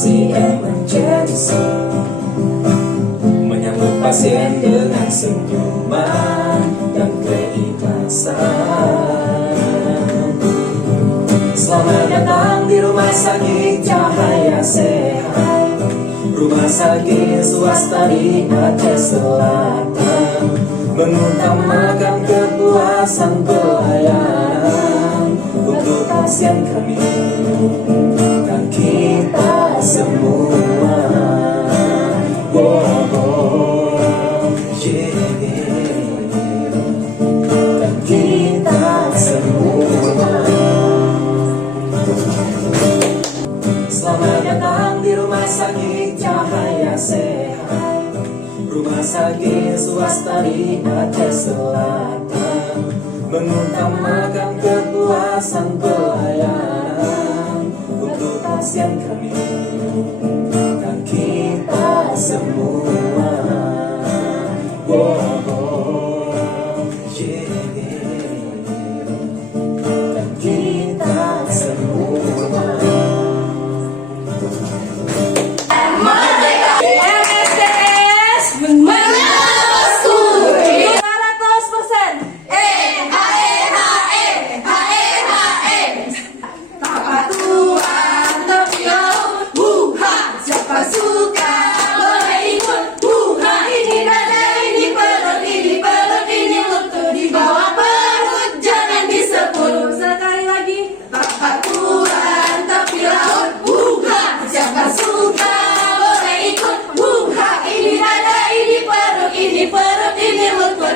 isolasi emergency, menyambut pasien dengan senyuman dan keikhlasan. Selamat datang di Rumah Sakit Cahaya Sehat, rumah sakit swasta di Aceh Selatan, mengutamakan kepuasan pelayanan untuk pasien kami dan kita semua. Oh, oh, yeah. Dan kita semua. Selamat datang di Rumah Sakit Cahaya Sehat, rumah sakit swasta di Aceh Selatan, mengutamakan kepuasan pelayanan untuk pasien kami dan kita semua. Oh, oh, yeah. Dan kita semua.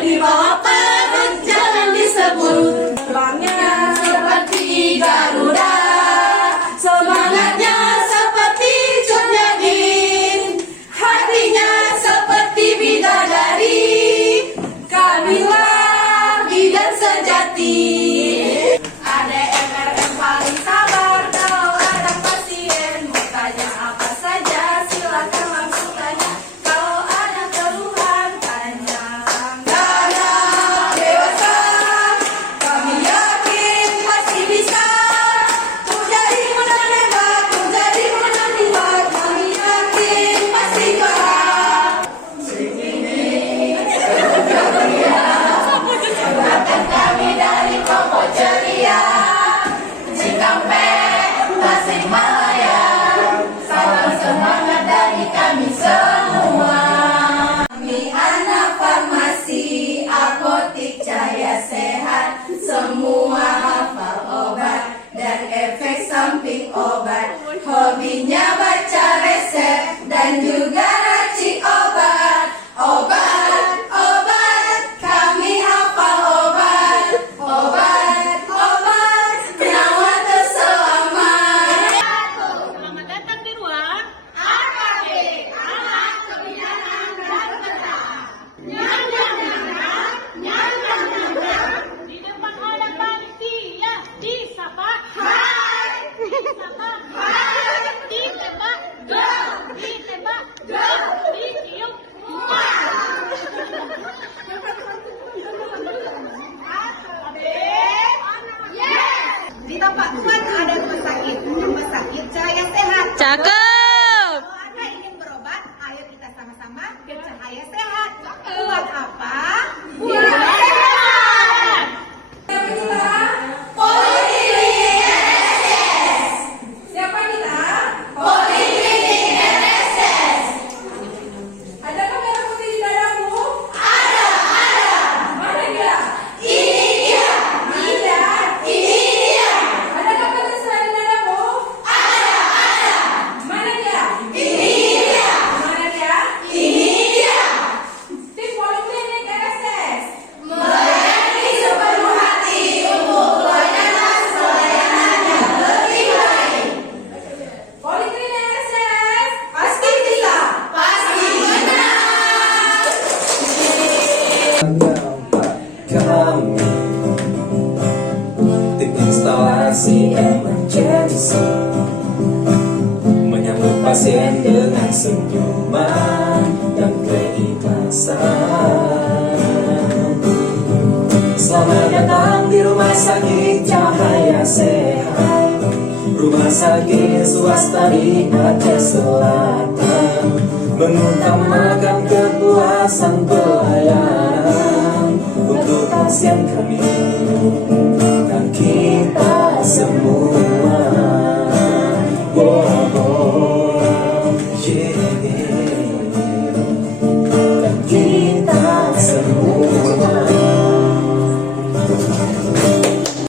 Di bawah perut jangan disebut. Terbangnya seperti Garuda, semangatnya seperti Cut Nyamin, hatinya seperti bidadari. Kamilah bidan sejati. ADMRM paling sabar kalau ada pasien mau tanya apa saja silakan langsung tanya. Kalau ada keluhan tanya. Semua hafal obat dan efek samping obat. Hobinya baca resep dan juga racik obat. Obat, obat, kami hafal obat. Obat, obat, nyawa terselamat. Selamat datang di ruang AKB, alat kebijakan dan kerja. Di depan ada panitia, disapa hai, disapa hai, ditembak go, ditembak go, dicium Di tempat Tuhan ada rumah sakit Cahaya Sehat. Cakep. Kalau Anda ingin berobat, ayo kita sama-sama ke Cahaya Sehat. Buat apa? Buat sehat. Poliklinik NSS. Siapa kita? Poliklinik NSS. Adakah merah putih di dadamu? Ada. Mana dia? Ini dia. Mana? Ini dia. Adakah penyesalan di dadamu? Ada. Mana dia? Ini dia. Mana dia? Ini dia. Tim Poliklinik NSS melayani sepenuh hati untuk pelayanan yang lebih baik. Poliklinik NSS pasti bisa, pasti menang. Kami tim instalasi emergency, menyambut pasien dengan senyuman dan keikhlasan. Selamat datang di Rumah Sakit Cahaya Sehat, rumah sakit swasta di Aceh Selatan, mengutamakan kepuasan pelayanan untuk pasien kami.